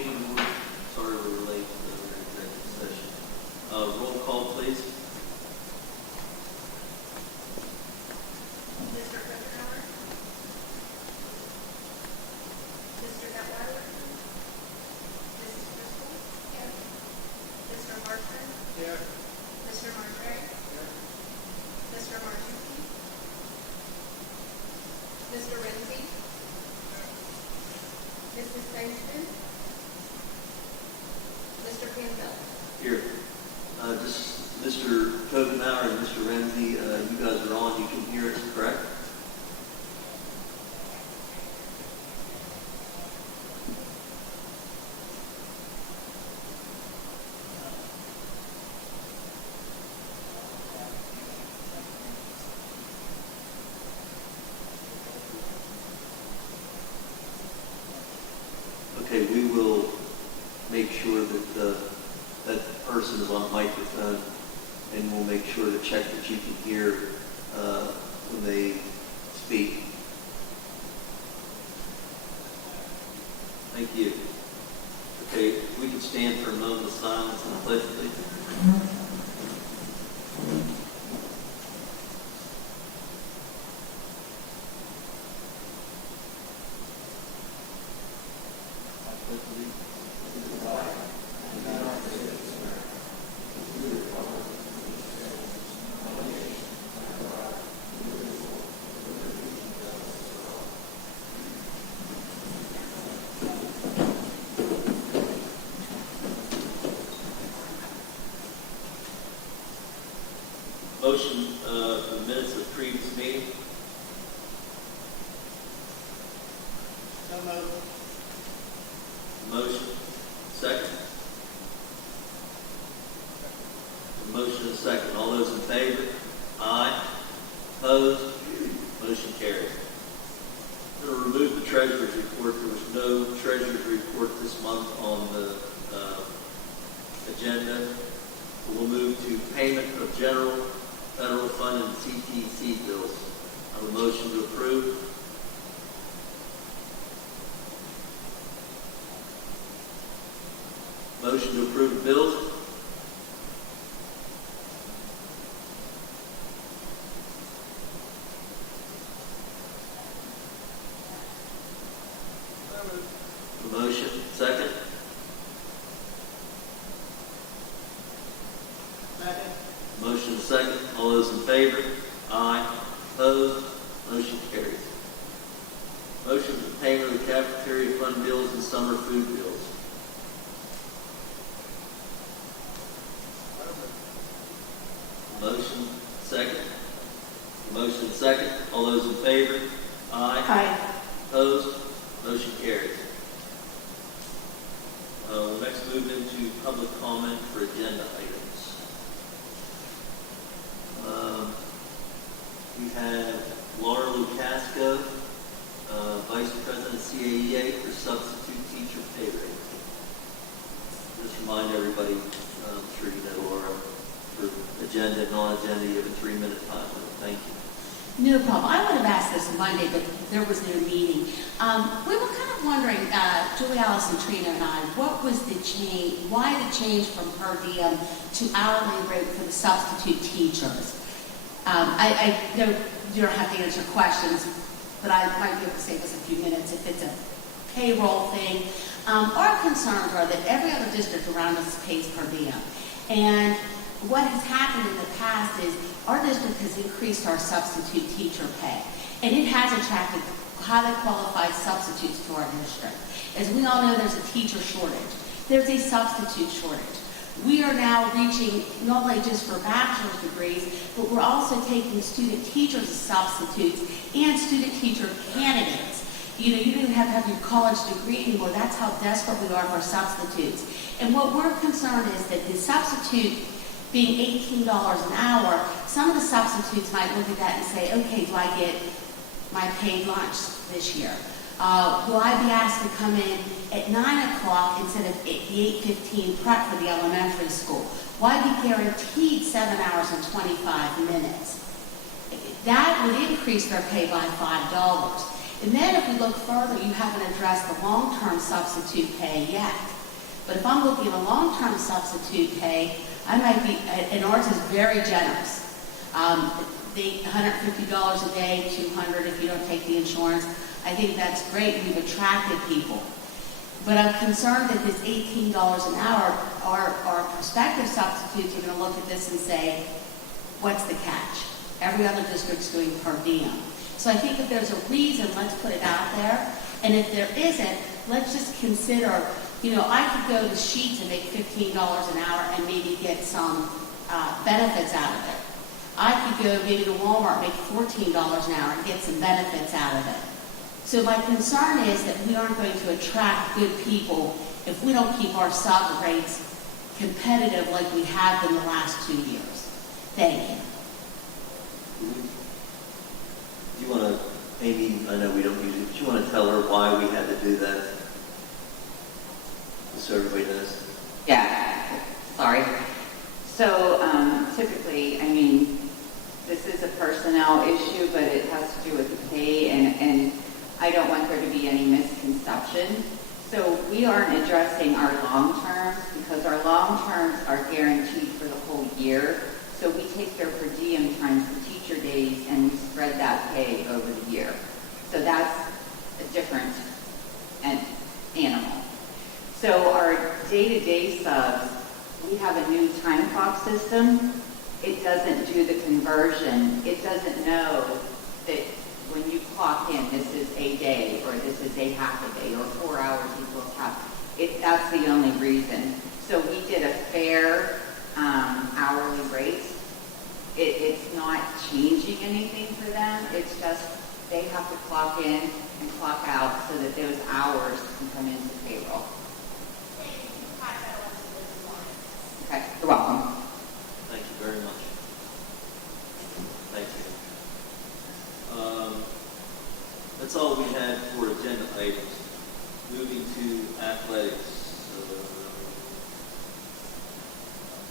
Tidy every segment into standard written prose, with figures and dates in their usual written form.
meeting to order. Sorry we're late for the executive session. Roll call, please. Mr. Kuchenauer? Mr. Detweiler? Mrs. Driscoll? Here. Mr. Marshman? Here. Mr. Martre? Here. Mr. Martucci? Mr. Renzi? Mrs. Stangston? Mr. Campbell? Here. Just Mr. Togenauer and Mr. Renzi, you guys are on. You can hear us, correct? Okay, we will make sure that that person is on microphone, and we'll make sure to check that you can hear when they speak. Thank you. Okay, if we can stand for a moment of silence and pledge, please. Motion for the minutes of the previous meeting. So moved. Motion. Second. A motion and a second. All those in favor? Aye. Opposed? Motion carries. I'm going to remove the treasurer's report. There was no treasurer's report this month on the agenda. We'll move to payment of general, federal fund, and CTC bills. I have a motion to approve. Motion to approve the bills. A motion. Second. Second. Motion second. All those in favor? Aye. Opposed? Motion carries. Motion for payment of the cafeteria fund bills and summer food bills. Motion second. Motion second. All those in favor? Aye. Aye. Opposed? Motion carries. We'll next move into public comment for agenda items. We have Laura Lucasco, Vice President of CAEA for substitute teacher pay raise. Just remind everybody, I'm sure you know Laura, for agenda and non-agenda, you have a 3-minute time limit. Thank you. No problem. I would have asked this Monday, but there was no meeting. We were kind of wondering, Julie, Allison, Trina, and I, what was the change, why the change from per diem to hourly rate for the substitute teachers? I know you don't have to answer questions, but I might be able to save us a few minutes if it's a payroll thing. Our concerns are that every other district around us pays per diem. And what has happened in the past is our district has increased our substitute teacher pay, and it has attracted highly qualified substitutes to our district. As we all know, there's a teacher shortage. There's a substitute shortage. We are now reaching not only just for bachelor's degrees, but we're also taking student teachers as substitutes and student teacher candidates. You know, you don't even have to have your college degree anymore. That's how desperate we are for substitutes. And what we're concerned is that the substitute being $18 an hour, some of the substitutes might look at that and say, okay, do I get my paid lunch this year? Will I be asked to come in at 9 o'clock instead of the 8:15 prep for the elementary school? Will I be guaranteed 7 hours and 25 minutes? That would increase their pay by $5. And then if we look further, you haven't addressed the long-term substitute pay yet. But if I'm looking at a long-term substitute pay, I might be, and ours is very generous. The $150 a day, $200 if you don't take the insurance. I think that's great. We've attracted people. But I'm concerned that this $18 an hour, our prospective substitutes are going to look at this and say, what's the catch? Every other district's doing per diem. So I think if there's a reason, let's put it out there. And if there isn't, let's just consider, I could go to Sheets and make $15 an hour and maybe get some benefits out of it. I could go maybe to Walmart, make $14 an hour and get some benefits out of it. So my concern is that we aren't going to attract good people if we don't keep our sub rates competitive like we have been the last 2 years. Thank you. Do you want to, Amy, I know we don't usually, but you want to tell her why we had to do that? Just so everybody knows. Yeah, sorry. So typically, this is a personnel issue, but it has to do with the pay, and I don't want there to be any misconception. So we aren't addressing our long terms because our long terms are guaranteed for the whole year. So we take their per diem times the teacher days and we spread that pay over the year. So that's a different animal. So our day-to-day subs, we have a new time clock system. It doesn't do the conversion. It doesn't know that when you clock in, this is a day, or this is a half a day, or 4 hours equals half. That's the only reason. So we did a fair hourly rate. It's not changing anything for them. It's just they have to clock in and clock out so that those hours can come into payroll. Okay, you're welcome. Thank you very much. Thank you. That's all we had for agenda items. Moving to athletics.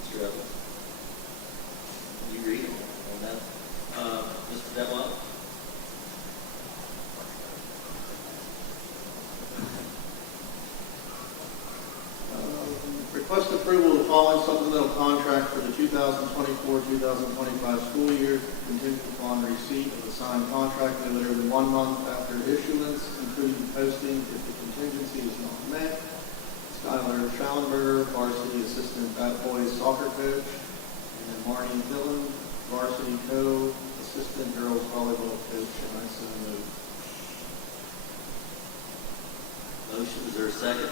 Mr. Evans. You read on that? Mr. Detwell? Request approval of the following supplemental contract for the 2024-2025 school year contingent upon receipt of the signed contract no later than 1 month after issuance, including posting if the contingency is not met. Skylar Schallenberger, varsity assistant bat boys soccer coach, and Marnie Dillon, varsity co-assistant girls volleyball coach, and I so move. Motion, is there a second?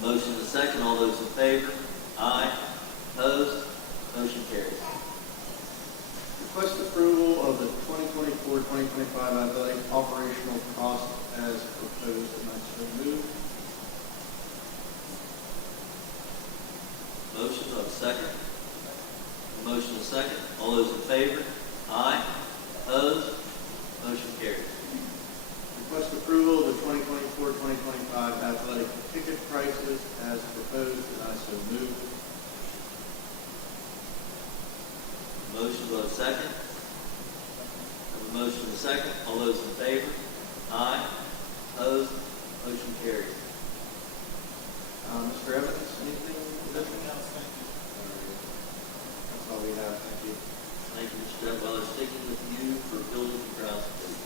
Motion is second. All those in favor? Aye. Opposed? Motion carries. Request approval of the 2024-2025 athletic operational cost as proposed, and I so move. Motion, do I have a second? Motion is second. All those in favor? Aye. Opposed? Motion carries. Request approval of the 2024-2025 athletic ticket prices as proposed, and I so move. Motion, do I have a second? I have a motion and a second. All those in favor? Aye. Opposed? Motion carries. Mr. Evans, anything additional? Nothing else, thank you. That's all we have. Thank you. Thank you, Mr. Detweiler. Sticking with you for building and grounds, please.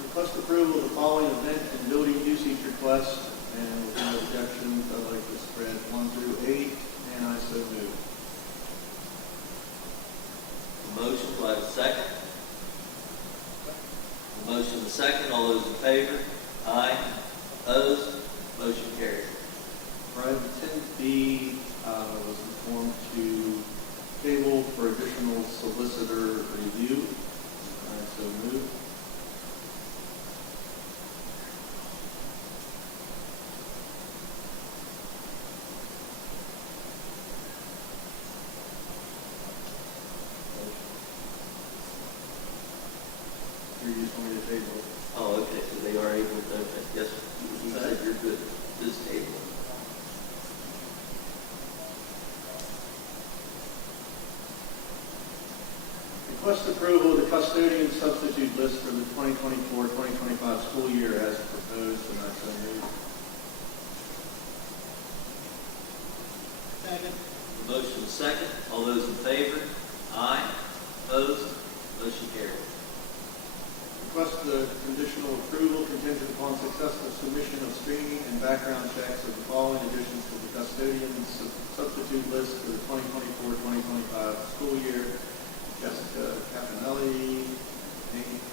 Request approval of the following event and building usage requests, and with no objections, I'd like to spread 1 through 8, and I so move. Motion, do I have a second? A motion and a second. All those in favor? Aye. Opposed? Motion carries. Item 10B was informed to table for additional solicitor review. I so move. You just want me to table it? Oh, okay, so they are able to, okay, yes, you said you're good. This table. Request approval of the custodian substitute list for the 2024-2025 school year as proposed, and I so move. Second. A motion and a second. All those in favor? Aye. Opposed? Motion carries. Request the conditional approval contingent upon successful submission of screening and background checks of the following additions to the custodian substitute list for the 2024-2025 school year. Jessica Caponelli, Nate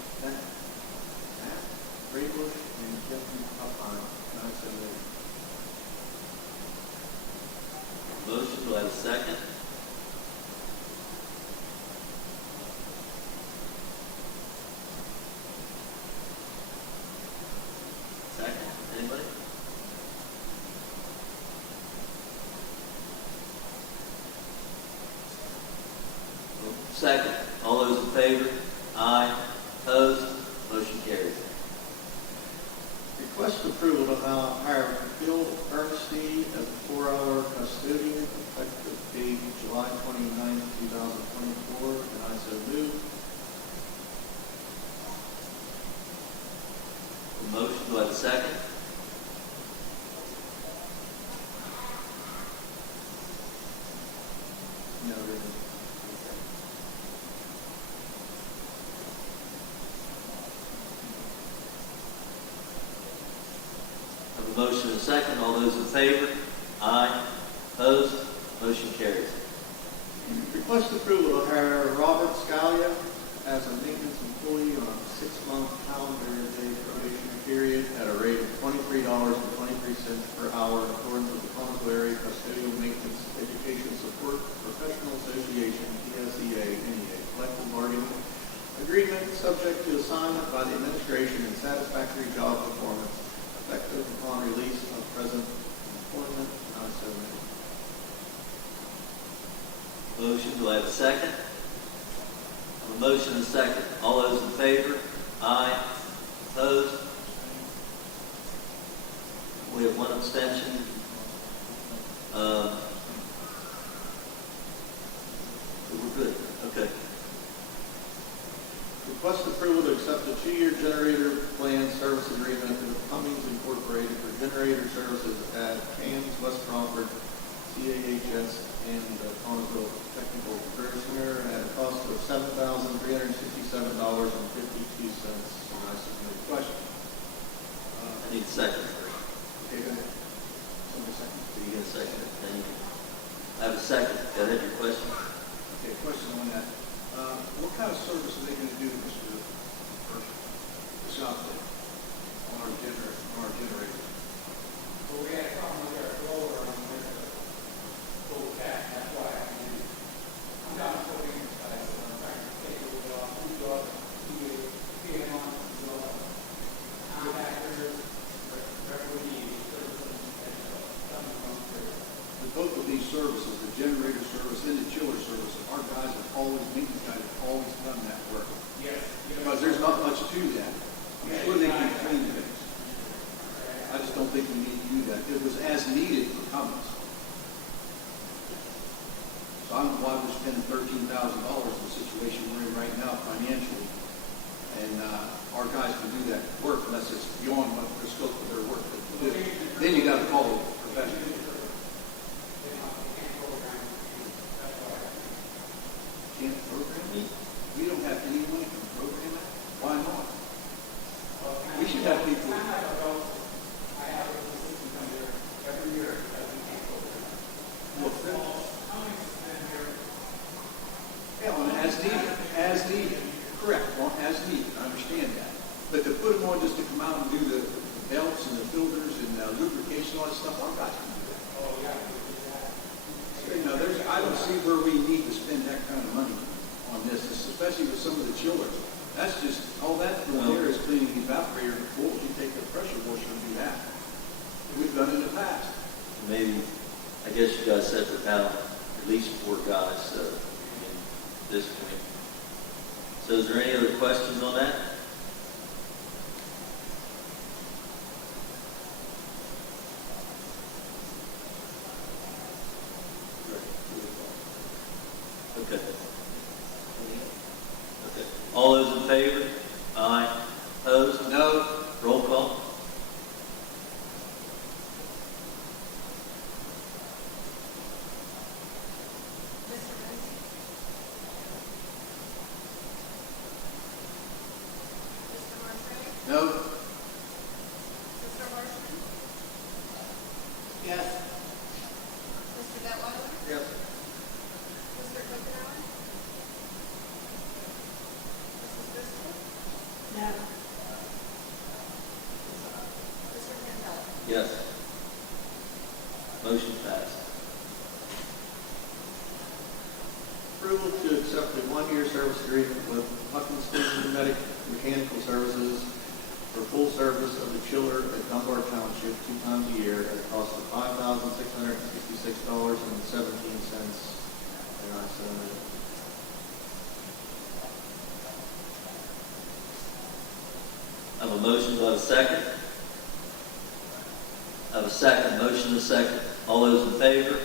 Greenbush, and Kevin Upheim. And I so move. Motion, do I have a second? Second, anybody? Second, all those in favor? Aye. Opposed? Motion carries. Request approval to hire Bill Ernestine as a 4-hour custodian effective date July 29, 2024, and I so move. A motion, do I have a second? No, there isn't. Have a motion and a second. All those in favor? Aye. Opposed? Motion carries. Request approval to hire Robert Scalia as a maintenance employee on a 6-month calendar day probationary period at a rate of $23.23 per hour in accordance with the Connersville Area Custodial Maintenance Education Support Professional Association, PSEA, NEA, collective bargaining agreement subject to assignment by the administration and satisfactory job performance effective upon release of present employment. I so move. Motion, do I have a second? I have a motion and a second. All those in favor? Aye. Opposed? We have one abstention. We're good. Okay. Request approval to accept a 2-year generator plan service agreement with Cummings Incorporated for generator services at Cairns, West Crawford, CAHS, and the Connersville Technical Career Center at a cost of $7,367.52. And I submit a question. I need a second first. Okay, go ahead. Somebody second. Did you get a second? Thank you. I have a second. Go ahead, your question. Okay, question on that. What kind of service are they going to do, Mr. First, this outfit on our generator? Well, we had a problem with our blower on the full cat, that's why I'm not putting it aside, so I'm trying to take it off, move off, get it on, contactors, referee, services, and something wrong there. With both of these services, the generator service and the chiller service, our guys have always, maintenance guys have always done that work. Yes. Because there's not much to that. I'm sure they can clean things. I just don't think we need to do that. It was as needed for Cummins. So I don't know why we're spending $13,000 in the situation we're in right now financially. And our guys can do that work unless it's beyond what the scope of their work that they do. Then you got to call it professional. Can't program it? We don't have any money to program it? Why not? We should have people. I have a system come here every year that we can't go there. Well, How many spend here? yeah, on as needed. Correct, well, as needed, I understand that. But to put them on just to come out and do the belts and the filters and lubrication, all that stuff, our guys can do that. Oh, yeah, we do that. You know, I don't see where we need to spend that kind of money on this, especially with some of the chillers. That's just, all that doing there is cleaning the evaporator and the pools. You take the pressure washer and do that. We've done it in the past. Maybe, I guess you guys said for now, at least 4 guys, so at this point. So is there any other questions on that? Okay. Yes. Motion passed. Approval to accept a one-year service agreement with Hutchinson Mechanical Services for full service of the chiller at Dunbar Township 2 times a year at a cost of $5,666.17. And I so move. I have a motion, do I have a second? I have a second, motion and a second. All those in favor?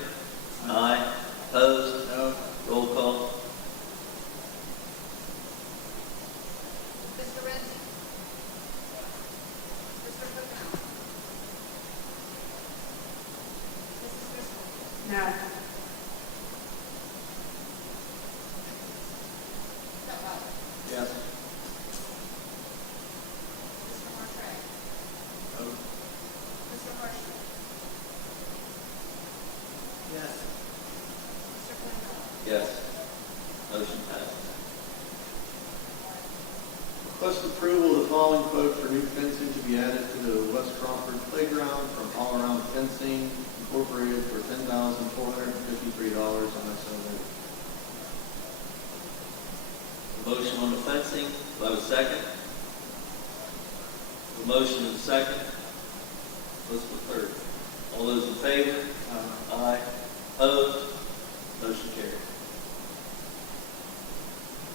Aye. Opposed? No. Roll call. Mr. Renzi. Mr. Putnam. Mrs. Driscoll. No. Detwiler. Yes. Mr. Martray. No. Mr. Marshall. Yes. Mr. Quindle. Yes. Motion passes. Request approval of the following quote for new fencing to be added to the West Crawford Playground from All Around Fencing Incorporated for $10,453, and I so move. Motion on the fencing, do I have a second? A motion and a second. What's the third? All those in favor? Aye. Opposed? Motion carries.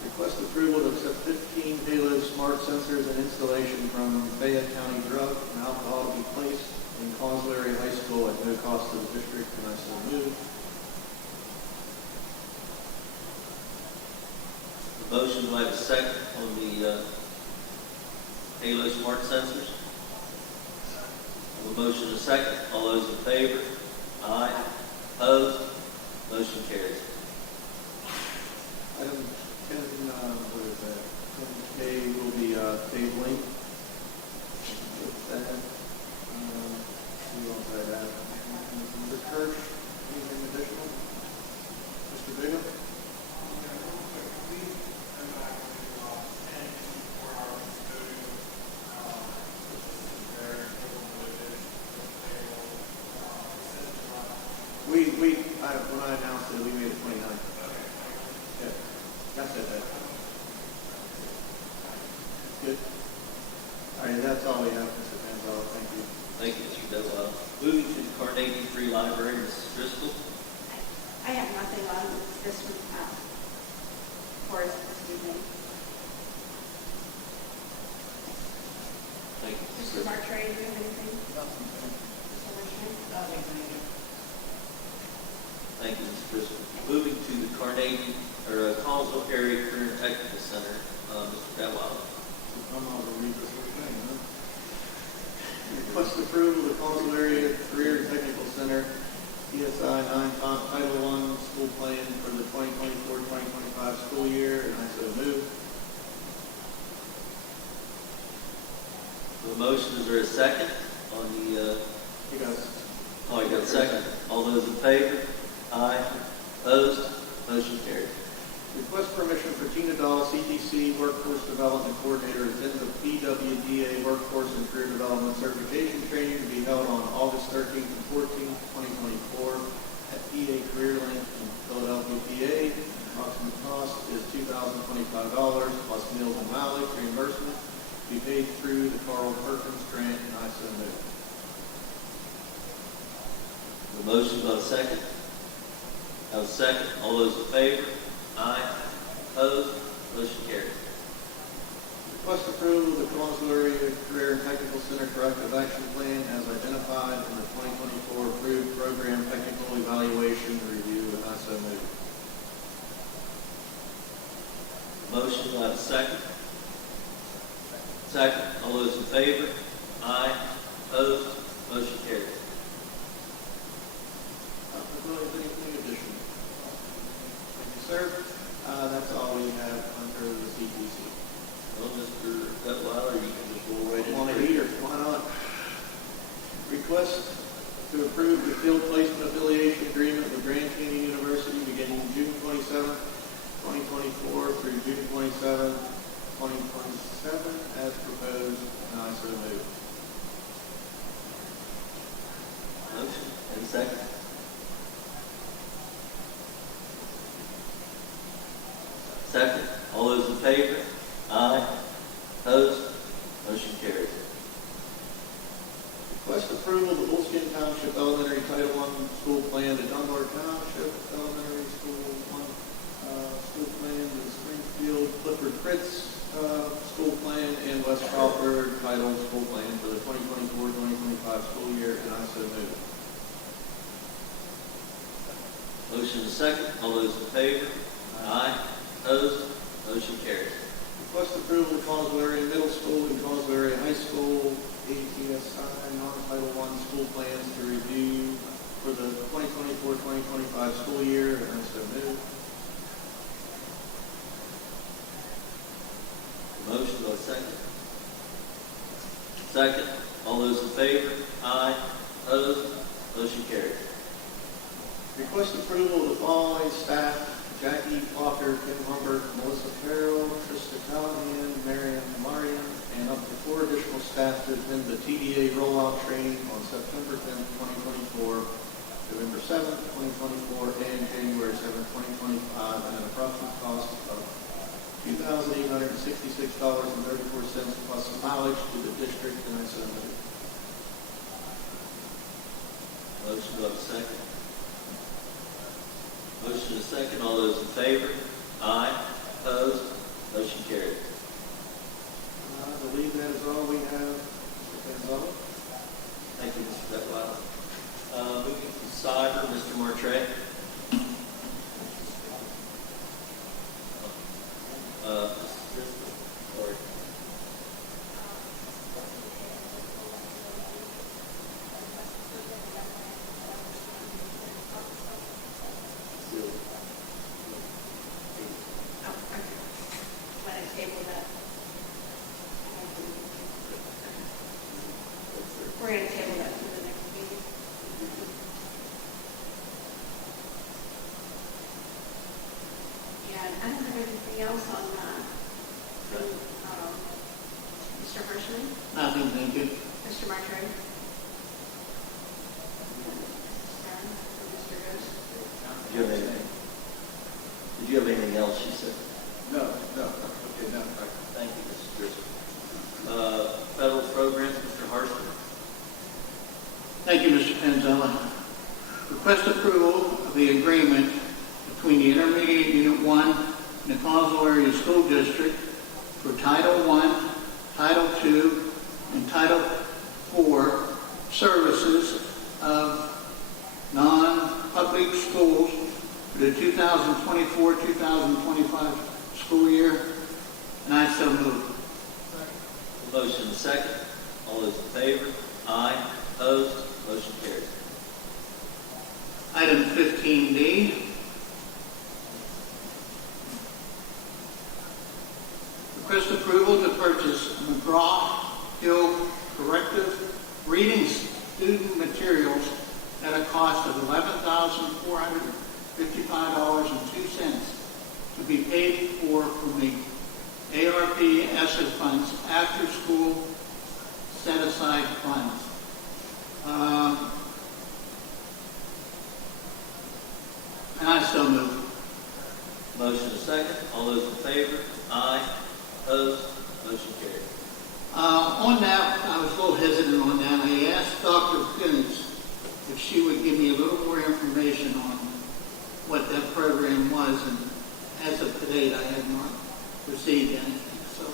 Request approval to accept 15 Halo smart sensors and installation from Fayette County Drug and Alcohol to be placed in Causley High School at no cost to the district, and I so move. The motion, do I have a second on the Halo Smart Sensors? I have a motion and a second. All those in favor? Aye. Opposed? Motion carries. Item 10, what is that? 10K will be tabling. With that, who else I have? Mr. Kirsch, anything additional? Mr. Bingham? When I announced it, we made it 29. Yeah, I said that. Good. All right, that's all we have, Mr. Manzella. Thank you. Thank you, Mr. Detwiler. Moving to the Carnegie Free Library, Mrs. Driscoll. I have nothing on this one for us this evening. Thank you, Mr. Martray, do you have anything? Mr. Richmond? Thank you, Mr. Driscoll. Moving to the Carnegie, Collinsville Area Career and Technical Center, Mr. Detwiler. I'm going to read this whole thing, huh? Request approval of the Collinsville Area Career and Technical Center, PSI 9 Title I school plan for the 2024-2025 school year, and I so move. The motion, is there a second on the, You guys, oh, you got a second. All those in favor? Aye. Opposed? Motion carries. request permission for Tina Dahl, CTC Workforce Development Coordinator, to attend the PWDA Workforce and Career Development Certification Training to be held on August 13th and 14th, 2024 at PA CareerLink in Philadelphia, PA. Approximate cost is $2,025 plus meals and mileage reimbursement to be paid through the Carl Perkins Grant, and I so move. The motion, got a second? Have a second. All those in favor? Aye. Opposed? Motion carries. Request approval of the Collinsville Area Career and Technical Center Corrective Action Plan as identified in the 2024 approved program technical evaluation review, and I so move. Motion, do I have a second? Second. All those in favor? Aye. Opposed? Motion carries. Anything additional? Thank you, sir. That's all we have under the CTC. Well, Mr. Detwiler, you can just roll right On a into it. heater, why not? Request to approve the field placement affiliation agreement with Grand Canyon University beginning June 27, 2024 through June 27, 2027 as proposed, and I so move. second? Second. All those in favor? Aye. Opposed? Motion carries. Request approval of the Bullskin Township Elementary Title I School Plan to Dunbar Township Elementary School School Plan to Springfield Clifford Fritz School Plan and West Crawford Title School Plan for the 2024-2025 school year, and I so move. Motion is second. All those in favor? Aye. Opposed? Motion carries. Request approval of Collinsville Area Middle School and Collinsville Area High School ATSI non-Title I school plans to review for the 2024-2025 school year, and I so move. Motion, do I second? Second. All those in favor? Aye. Opposed? Motion carries. Request approval of the following staff: Jackie Walker, Kim Humbert, Melissa Farrell, Trista Callahan, Marion Marion, and up to 4 additional staff to attend the TDA rollout training on September 10th, 2024, November 7th, 2024, and January 7th, 2025, at an approximate cost of $2,866.34 plus mileage to the district, and I so move. Motion, do I have a second? Motion is second. All those in favor? Aye. Opposed? Motion carries. I believe that is all we have, Mr. Gonzalez. Thank you, Mr. Detweiler. Moving to cyber, Mr. Martray. Sorry. Oh, okay. When I table that. We're going to table that to the next meeting. And I don't have anything else on Mr. Hirschman, Nothing, thank you. Mr. Martry. Mr. Ghost. Did you have anything? Did you have anything else, she said? No. Okay, no. Thank you, Mr. Driscoll. Federal programs, Mr. Harshman. Thank you, Mr. Panzella. Request approval of the agreement between the Intermediate Unit 1 and the Collinsville Area School District for Title I, Title II, and Title IV services of non-public schools for the 2024-2025 school year, and I so move. Motion is second. All those in favor? Aye. Opposed? Motion carries. Item 15D. Request approval to purchase McGraw-Hill Corrective Reading Student Materials at a cost of $11,455.02 to be paid for from the ARP ESSER funds after school set-aside funds. And I so move. Motion is second. All those in favor? Aye. Opposed? Motion carries. On that, I was a little hesitant on that. I asked Dr. Finney if she would give me a little more information on what that program was, and as of today, I have not received anything. So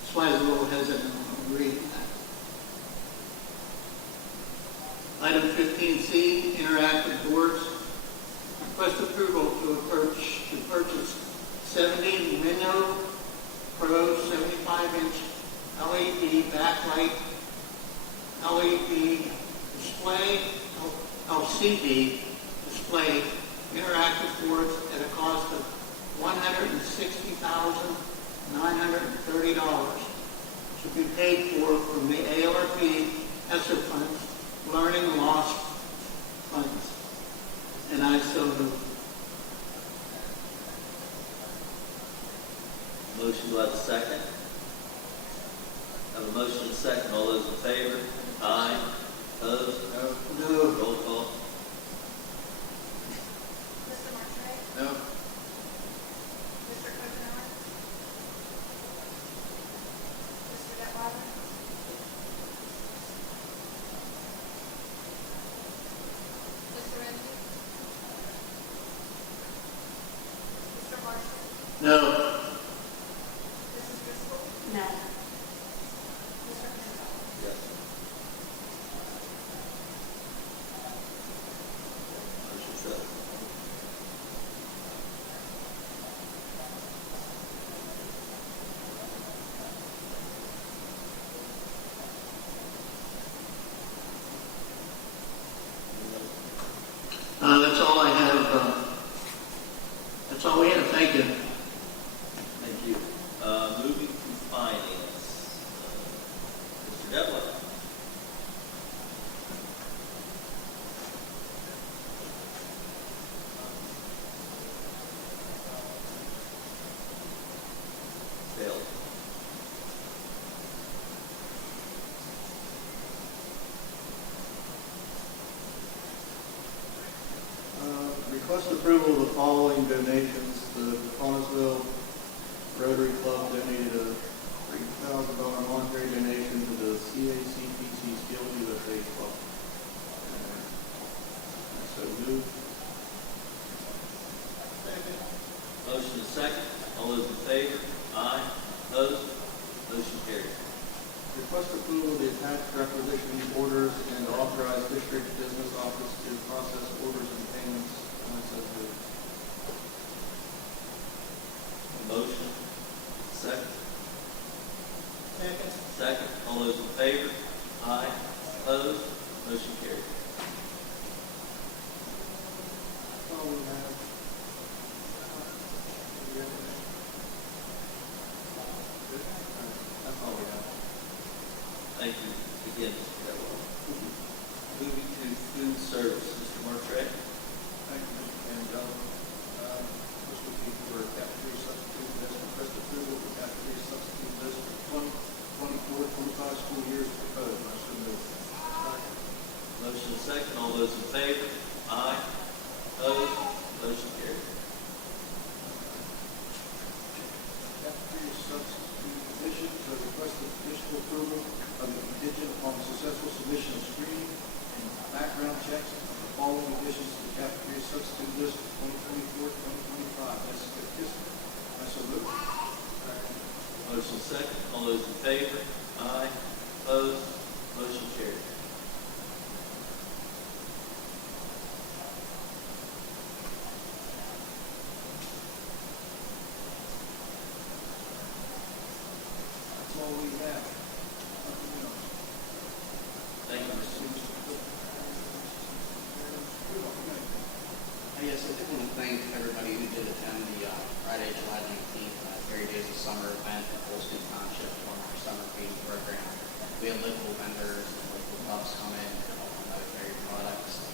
that's why I was a little hesitant on reading that. Item 15C, interactive boards. Request approval to purchase 70 Minnow Pro 75-inch LED backlight LED display, LCD display interactive boards at a cost of $160,930 to be paid for from the ARP ESSER funds, learning loss funds. And I so move. Motion, do I have a second? I have a motion and a second. All those in favor? Aye. Opposed? No. Roll call. Mr. Martre? No. Mr. Coconut? Mr. Detwiler? Mr. Renzi? Mr. Marshall? No. Mrs. Driscoll? No. Mr. Pinto? Yes. Motion failed. That's all I have. That's all we have. Thank you. Thank you. Moving to finance. Mr. Detwiler. Failed. Request approval of the following donations. The Connellsville Rotary Club donated a $3,000 monetary donation to the CACPC Skills USA Club. So moved. Motion is second. All those in favor? Aye. Opposed? Motion carries. Request approval of the attached requisition orders and authorize district business office to process orders and payments. So moved. Motion. Second. Second. All those in favor? Aye. Opposed? Motion carries. That's all we have. That's all we have. Thank you again, Mr. Detwiler. Moving to food service, Mr. Martre. Thank you, Mr. Canzella. This would be for cafeteria substitute list, request approval for cafeteria substitute list for 2024-25 school years proposed. I so move. Motion is second. All those in favor? Aye. Opposed? Motion carries. Cafeteria substitute positions, a request of additional approval of the contingent upon successful submission of screening and background checks of the following additions to the cafeteria substitute list for 2024-2025. Jessica Kistner. I so move. Motion second. All those in favor? Aye. Opposed? Motion carries. That's all we have. Nothing else. Thank you, Mr. Yes, I did want to thank everybody who did attend the Friday, July 19th, Berry Days of Summer event at Holston Township for our summer feeding program. We had local vendors and local clubs come in to help promote dairy products,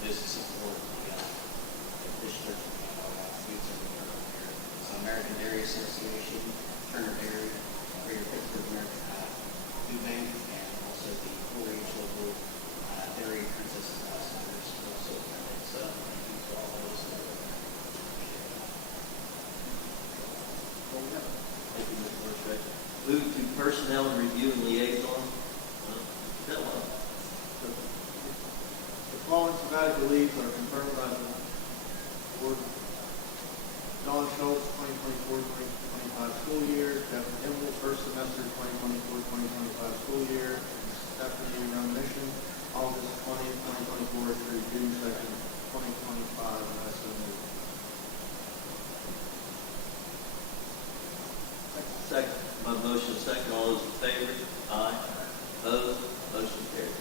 business support, the district, food service program here. So American Dairy Association, Turner Dairy, Greater Pittsburgh American Food Bank, and also the 4-H local dairy princess centers who also attended. So thank you to all those that were there. Thank you, Mr. Martre. Moving to personnel and review and liaison. Detwiler. The following sabbatical leaves are confirmed by the board. Don Schultz, 2024-2025 school year. Kevin Himmel, first semester, 2024-2025 school year. And Stephanie Remission, August 20th, 2024 through June 2nd, 2025. And I so moved. Second. My motion is second. All those in favor? Aye. Opposed? Motion carries.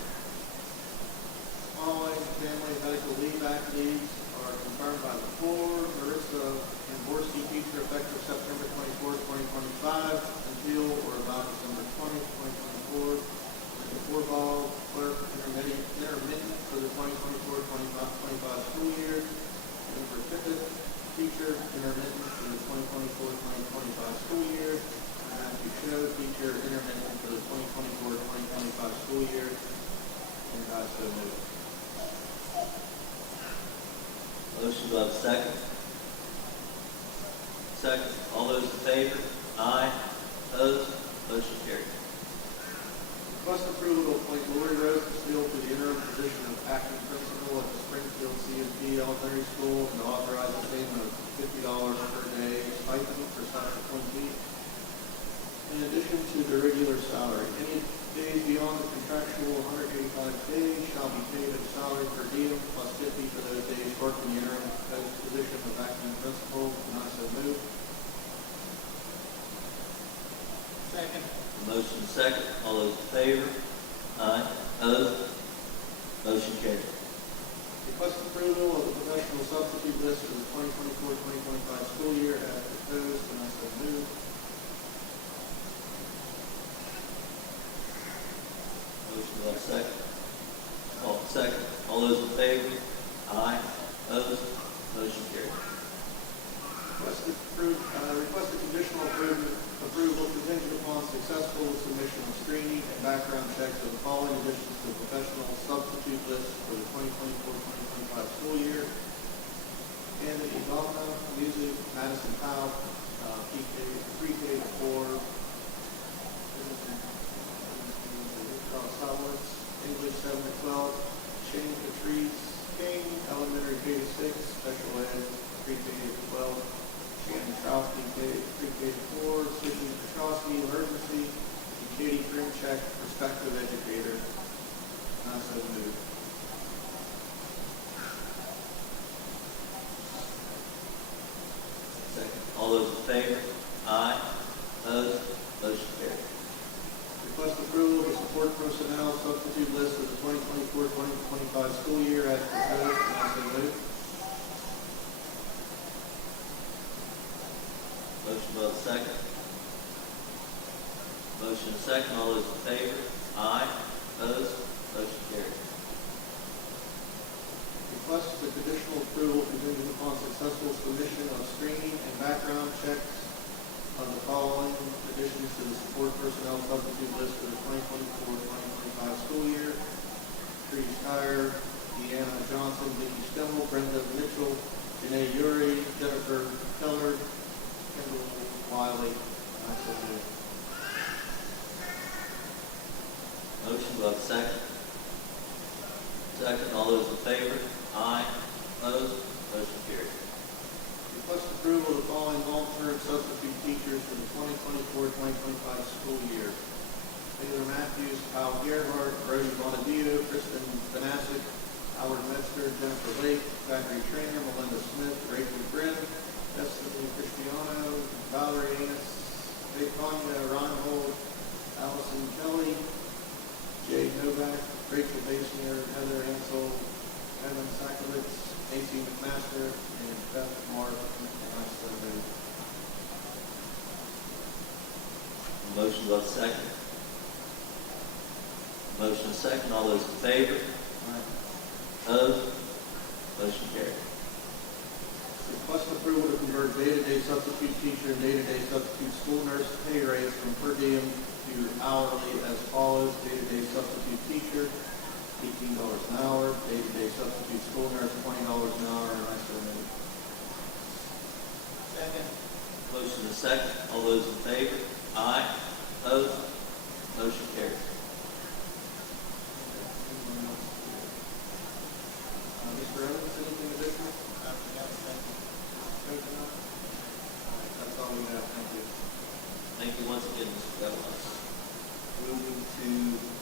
Following family and medical leave act leaves are confirmed by the board. Marissa Amborski, teacher, effective September 24th, 2025 until or about December 20th, 2024. Linda Forball, clerk, intermittent for the 2024-25 school year. Jennifer Pickett, teacher, intermittent for the 2024-2025 school year. Matthew Cho, teacher, have a second? Second. All those in favor? Aye. Opposed? Motion carried. Request approval to appoint Lori Rose Castillo to the interim position of acting principal at the Springfield C&P Elementary School and authorize a payment of $50 per day stipend for such appointee. In addition to the regular salary, any days beyond the contractual 185 days shall be paid at salary per diem plus 50 for those days worked in the interim position of acting principal. And I so move. Second. Motion second. All those in favor? Aye. Opposed? Motion carried. Request approval of the professional substitute list for the 2024-2025 school year as proposed. And I so move. Motion to have a second. All second. All those in favor? Aye. Opposed? Motion carried. Requested conditional approval contingent upon successful submission of screening and background checks of the following additions to the professional substitute list for the 2024-2025 school year. Anthony Obama, music, Madison Powell, pre-K to 4, Solowitz, English 7 to 12, Shane Patrice King, elementary K to 6, special ed, pre-K to 12, Shannon Trowski, pre-K to 4, Susan Petrowski, emergency, and Katie Grimcheck, prospective educator. And I so move. Second. All those in favor? Aye. Opposed? Motion carried. Request approval of the support personnel substitute list for the 2024-2025 school year as proposed. And I so move. Motion to have a second. Motion and second. All those in favor? Aye. Opposed? Motion carried. Request for conditional approval contingent upon successful submission of screening and background checks of the following additions to the support personnel substitute list for the 2024-2025 school year. Tree Steyer, Deanna Johnson, Nikki Stimmel, Brenda Mitchell, Janae Uri, Jennifer Keller, Kendall Wiley. I so move. Motion to have a second. Second. All those in favor? Aye. Opposed? Motion carried. Request approval of the following long-term substitute teachers for the 2024-2025 school year. Taylor Matthews, Kyle Gerhardt, Brody Bonadillo, Kristen Banasic, Howard Metzger, Jennifer Lake, Zachary Trainer, Melinda Smith, Rachel Brin, Destiny Cristiano, Valerie Annis, Tanya Reinhold, Allison Kelly, Jay Novak, Rachel Basinger, Heather Ansel, Evan Sakovitz, AC McMaster, and Beth Mark. And I so move. Motion to have a second. Motion and second. All those in favor? Opposed? Motion carried. Request approval to convert day-to-day substitute teacher and day-to-day substitute school nurse pay rates from per diem to hourly as follows. Day-to-day substitute teacher, $18 an hour. Day-to-day substitute school nurse, $20 an hour. And I so move. Second. Motion and second. All those in favor? Aye. Opposed? Motion carried. Mr. Evans, anything additional? That's all we have. Thank you. Thank you once again, Mr. Evans. Moving to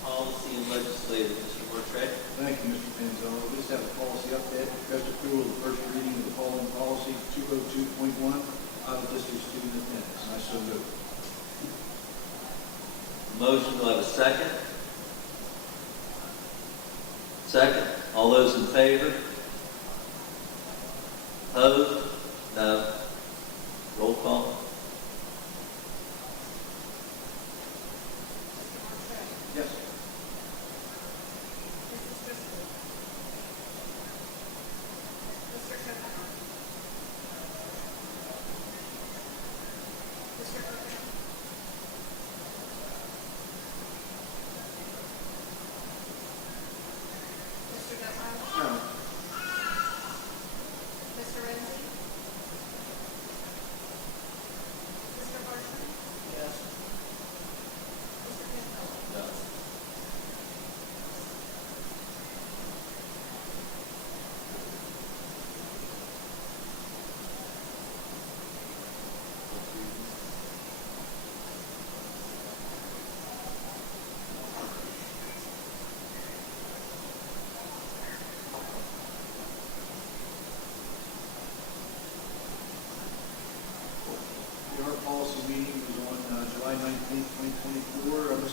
policy and legislative, Mr. Mortray. Thank you, Mr. Panzella. We just have a policy update. Request approval of the first reading of the following policy, 202.1, out of district student attendance. And I so move. Motion, do I have a second? Second. All those in favor? Opposed? No. Roll call. Yes. Mrs. Driscoll. Mr. Kavanaugh. Mr. Irvin. Mr. Detwiler. No. Mr. Renzi.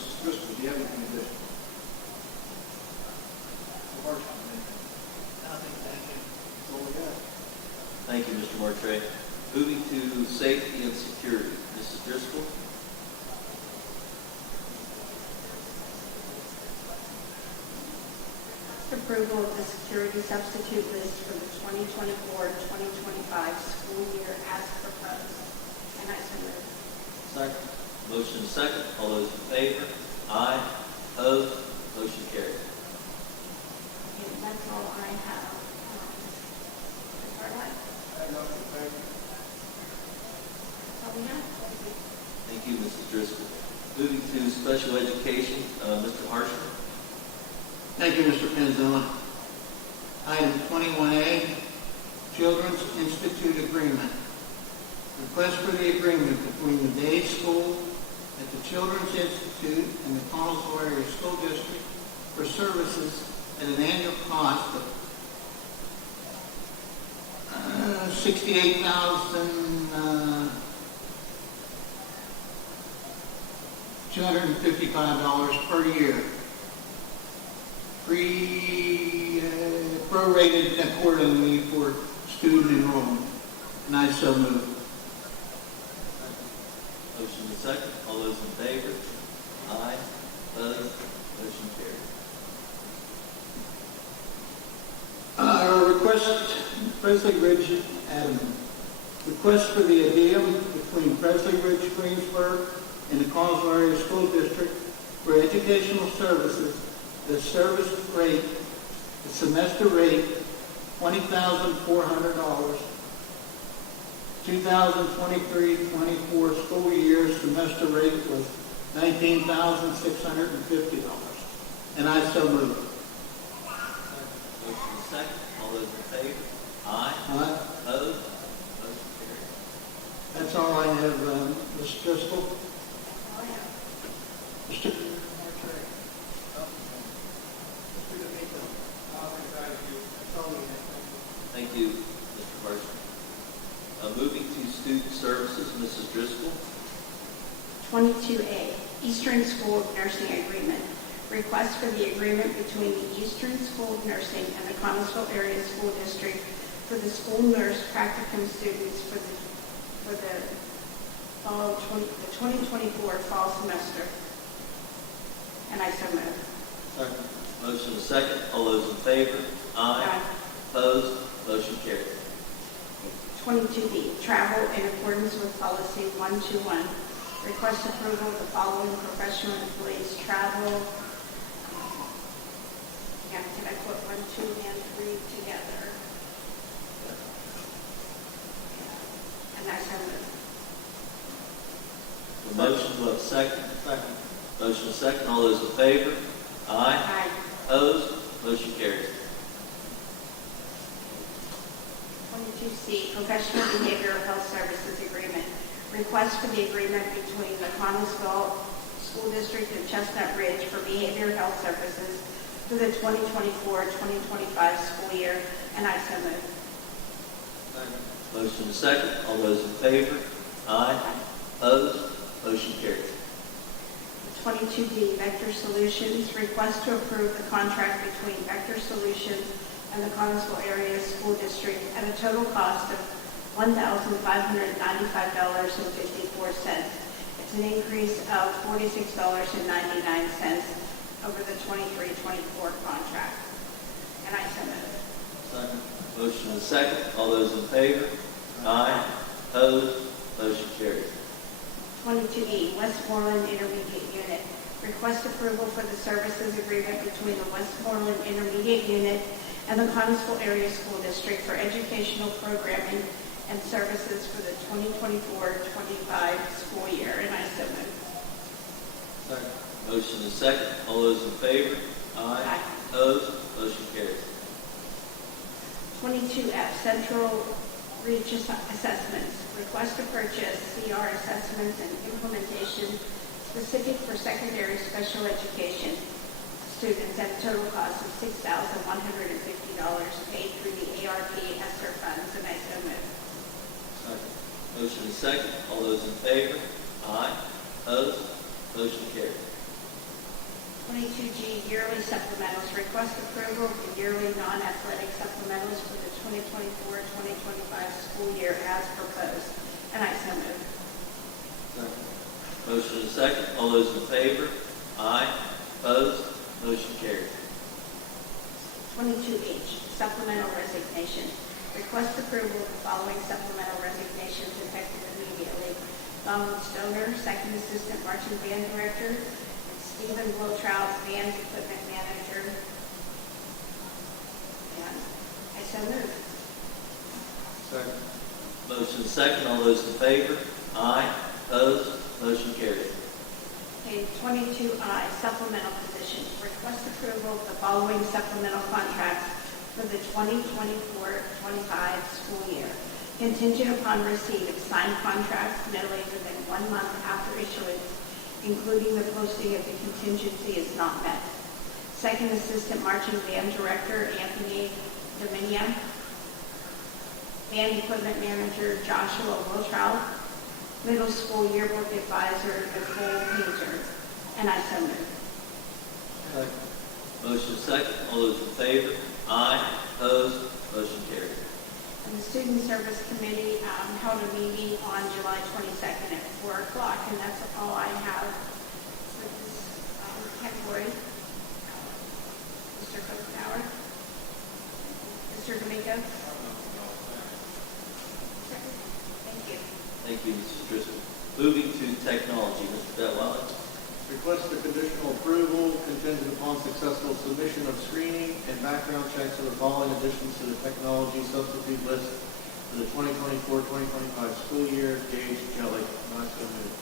Mrs. Driscoll, do you have anything additional? Mr. Hartshorn, anything? Nothing, thank you. That's all we have. Thank you, Mr. Martre. Moving to safety and security, Mrs. Driscoll. Approval of the security substitute list for the 2024-2025 school year as proposed. And I so move. Second. Motion second. All those in favor? Aye. Opposed? Motion carries. And that's all I have. Ms. Bartlett? I have nothing, thank you. That's all we have. Thank you, Mrs. Driscoll. Moving to special education, Mr. Harshman. Thank you, Mr. Penzella. Item 21A, Children's Institute Agreement. Request for the agreement between the day school at the Children's Institute and the Connellsville Area School District for services at an annual cost of $68,255 per year. Prorated accordingly for student enrollment. And I so move. Motion is second. All those in favor? Aye. Opposed? Motion carries. Request, Presley Ridge, Adam. Request for the addendum between Presley Ridge, Greensburg, and the Connellsville Area School District for educational services. The service rate, the semester rate, $20,400. 2023-24 school year semester rate was $19,650. And I so move. Motion is second. All those in favor? Aye. Aye. Opposed? Motion carries. That's all I have, Ms. Driscoll. All I have. Mr. Thank you, Mr. Parsons. Moving to student services, Mrs. Driscoll. 22A, Eastern School of Nursing Agreement. Request for the agreement between the Eastern School of Nursing and the Connellsville Area School District for the school nurse practicum students for the 2024 fall semester. And I so move. Second. Motion is second. All those in favor? Aye. Opposed? Motion carries. 22B, travel in accordance with policy 121. Request approval of the following professional employees' travel. Yeah, can I put 1, 2, and 3 together? And I so move. The motion will have second. Second. Motion is second. All those in favor? Aye. Aye. Opposed? Motion carries. 22C, Professional Behavioral Health Services Agreement. Request for the agreement between the Connellsville School District and Chestnut Ridge for behavioral health services for the 2024-2025 school year, and I so move. Second. Motion is second. All those in favor? Aye. Opposed? Motion carries. 22D, Vector Solutions. Request to approve the contract between Vector Solutions and the Connellsville Area School District at a total cost of $1,595.54. It's an increase of $46.99 over the 23-24 contract. And I so move. Second. Motion is second. All those in favor? Aye. Opposed? Motion carries. 22E, Westmoreland Intermediate Unit. Request approval for the services agreement between the Westmoreland Intermediate Unit and the Connellsville Area School District for educational programming and services for the 2024-25 school year, and I so move. Second. Motion is second. All those in favor? Aye. Aye. Opposed? Motion carries. 22F, Central Reach Assessments. Request to purchase CR assessments and implementation specific for secondary special education students at a total cost of $6,150 paid through the ARP ESSER funds, and I so move. Second. Motion is second. All those in favor? Aye. Opposed? Motion carries. 22G yearly supplementals. Request approval of the yearly non-athletic supplementals for the 2024-2025 school year as proposed. And I so move. Motion is second. All those in favor? Aye. Opposed? Motion carries. 22H, supplemental resignation. Request approval of the following supplemental resignations effective immediately. Donald Stoner, Second Assistant Marching Band Director, and Stephen Wiltrout, Band Equipment Manager. And I so move. Second. Motion is second. All those in favor? Aye. Opposed? Motion carries. Okay, 22I, supplemental positions. Request approval of the following supplemental contracts for the 2024-25 school year, contingent upon receipt of signed contracts no later than 1 month after issuance, including the posting if the contingency is not met. Second Assistant Marching Band Director, Anthony Dominia. Band Equipment Manager, Joshua Wiltrout. Middle School Yearbook Advisor, Nicole Painter. And I so move. Second. Motion is second. All those in favor? Aye. Opposed? Motion carries. And the Student Service Committee held a meeting on July 22nd at 4 o'clock, and that's all I have for this category. Mr. Copenhauer? Mr. D'Amico? Thank you. Thank you, Mrs. Driscoll. Moving to technology, Mr. Detweiler. Request for conditional approval contingent upon successful submission of screening and background checks of the following additions to the technology substitute list for the 2024-2025 school year. Gage Jelly. And I so move.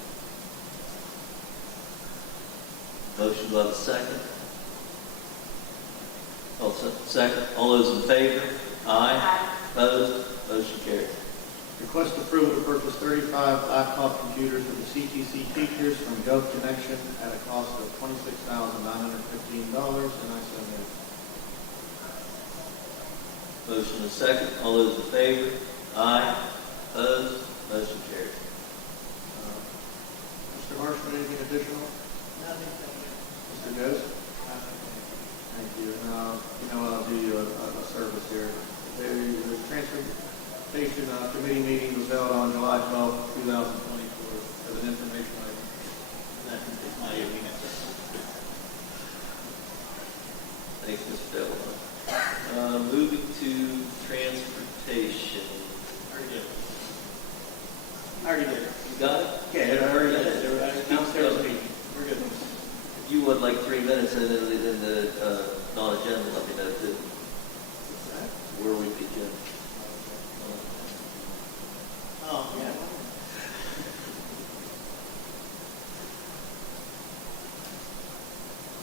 Motion, do I have a second? Second. All those in favor? Aye. Opposed? Motion carries. Request approval to purchase 35 laptop computers for the CTC teachers from GovConnection at a cost of $26,915, and I so move. Motion is second. All those in favor? Aye. Opposed? Motion carries. Mr. Harshman, anything additional? Nothing. Mr. Ghost? Thank you. I'll do you a service here. The Transportation Committee meeting was held on July 12, 2024, as an information item. That is my evening. Thanks, Mr. Detweiler. Moving to transportation. I already did it. You got it? Okay, I already did it. Keep Downstairs going. meeting. We're good. If you would like 3 minutes and then the non-agenda, let me know too. Where we begin. Oh, yeah.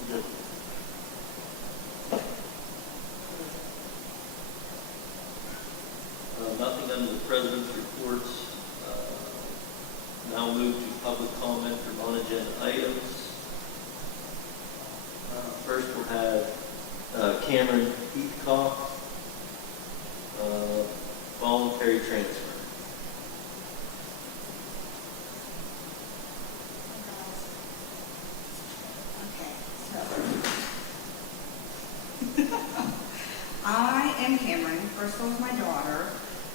Good. Nothing under the President's reports. Now move to public comment for non-agenda items. First we'll have Cameron Heathcock, voluntary transfer. Okay, so I am Cameron. Bristol is my daughter.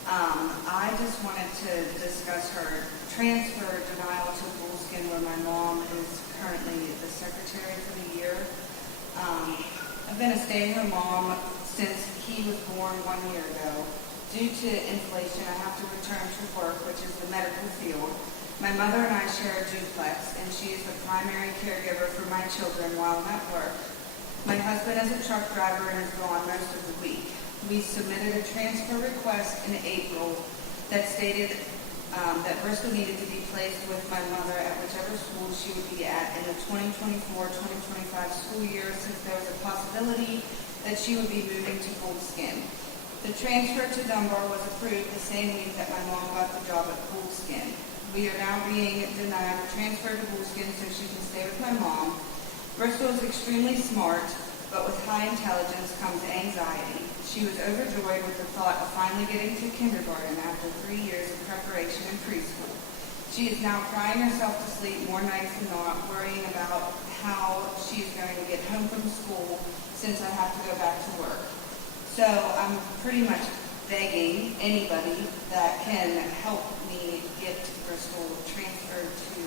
I just wanted to discuss her transfer denial to Bullskin, where my mom is currently the secretary for the year. I've been a stay-at-home mom since he was born 1 year ago. Due to inflation, I have to return to work, which is the medical field. My mother and I share a duplex, and she is the primary caregiver for my children while I'm at work. My husband is a truck driver and is gone most of the week. We submitted a transfer request in April that stated that Bristol needed to be placed with my mother at whichever school she would be at in the 2024-2025 school year, since there was a possibility that she would be moving to Bullskin. The transfer to Dunbar was approved the same week that my mom got the job at Bullskin. We are now being denied a transfer to Bullskin so she can stay with my mom. Bristol is extremely smart, but with high intelligence comes anxiety. She was overjoyed with the thought of finally getting to kindergarten after 3 years of preparation in preschool. She is now crying herself to sleep more nights than not, worrying about how she is going to get home home from school since I have to go back to work. So I'm pretty much begging anybody that can help me get Bristol transferred to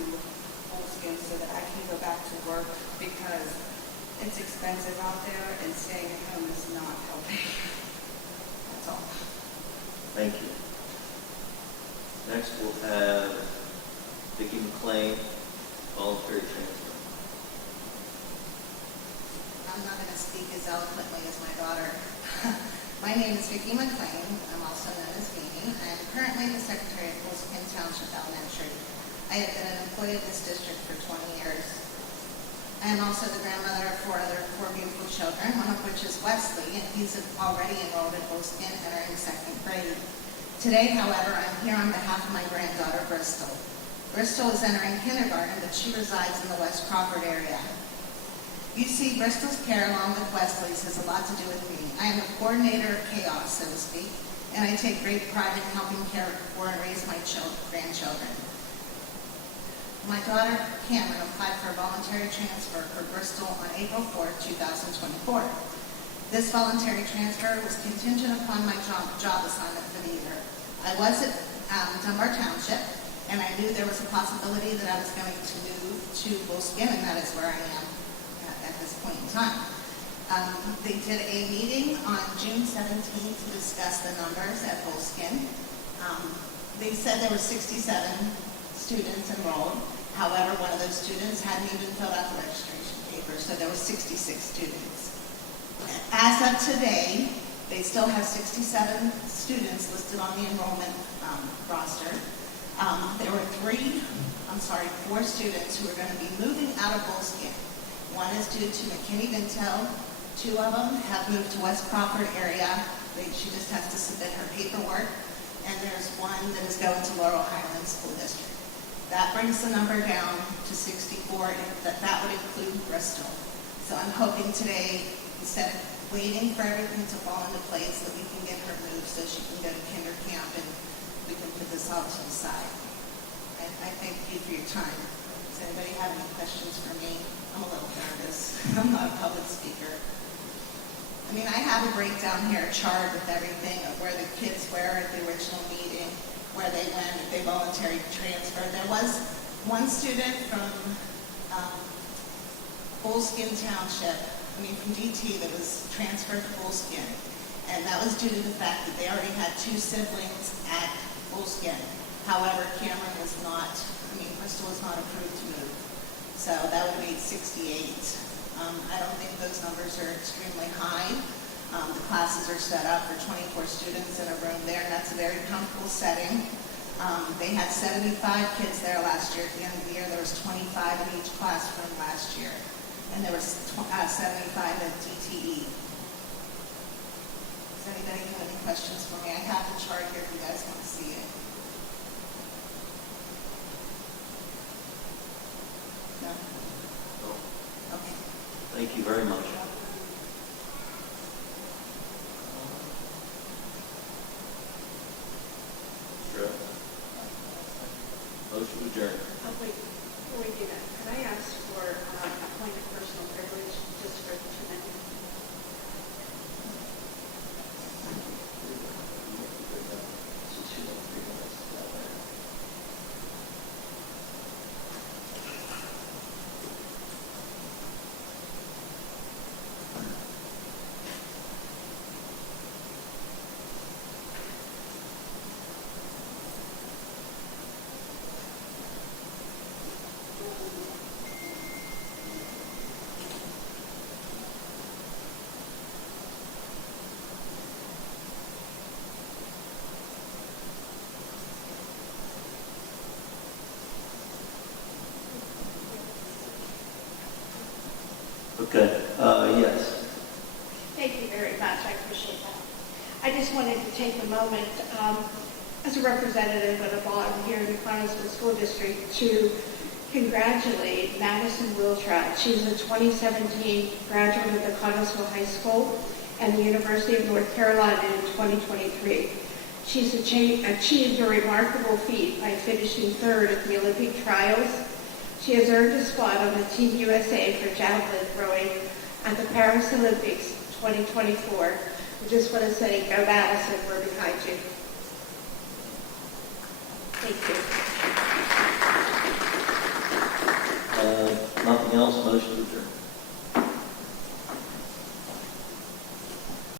Bullskin so that I can go back to work, because it's expensive out there and staying at home is not helping. That's all. Thank you. Next, we'll have Vicki McLean, voluntary transfer. I'm not going to speak as eloquently as my daughter. My name is Vicki McLean. I'm also known as Mimi. I'm currently the secretary of Bullskin Township Elementary. I have been an employee of this district for 20 years. I am also the grandmother of four beautiful children, one of which is Wesley, and he's already enrolled at Bullskin, entering second grade. Today, however, I'm here on behalf of my granddaughter, Bristol. Bristol is entering kindergarten, but she resides in the West Crawford area. You see, Bristol's care, along with Wesley's, has a lot to do with me. I am the coordinator of chaos, so to speak, and I take great pride in helping care for and raise my grandchildren. My daughter, Cameron, applied for a voluntary transfer for Bristol on April 4, 2024. This voluntary transfer was contingent upon my job assignment for the year. I was at Dunbar Township, and I knew there was a possibility that I was going to move to Bullskin, and that is where I am at this point in time. They did a meeting on June 17th to discuss the numbers at Bullskin. They said there were 67 students enrolled. However, one of those students hadn't even filled out the registration papers, so there were 66 students. As of today, they still have 67 students listed on the enrollment roster. There were four students who are going to be moving out of Bullskin. One is due to McKinney-Vento. Two of them have moved to West Crawford area. She just has to submit her paperwork. And there's one that is going to Laurel Highlands School District. That brings the number down to 64, and that would include Bristol. So I'm hoping today, instead of waiting for everything to fall into place, that we can get her moved so she can go to kinder camp and we can put this all to the side. I thank you for your time. Does anybody have any questions for me? I'm a little nervous. I'm not a public speaker. I mean, I have a breakdown here, a chart with everything of where the kids were at the original meeting, where they went, if they voluntarily transferred. There was one student from Bullskin Township, from DT, that was transferred to Bullskin. And that was due to the fact that they already had two siblings at Bullskin. However, Cameron was not, Bristol was not approved to move. So that would be 68. I don't think those numbers are extremely high. The classes are set up for 24 students in a room there, and that's a very comfortable setting. They had 75 kids there last year. At the end of the year, there was 25 in each classroom last year, and there was 75 at DTE. Does anybody have any questions for me? I have the chart here if you guys want to see it. No? Okay. Thank you very much. Sure. Motion adjourned. Before we do that, could I ask for a point of personal privilege just for 2 minutes? Okay, yes. Thank you very much. I appreciate that. I just wanted to take a moment as a representative of the volunteer in the Connellsville School District to congratulate Madison Wiltrout. She's a 2017 graduate of the Connellsville High School and the University of North Carolina in 2023. She's achieved a remarkable feat by finishing third at the Olympic trials. She has earned a spot on the Team USA for javelin throwing at the Paris Olympics 2024. We just want to say, go Madison, we're behind you. Thank you. Nothing else, motion to adjourn.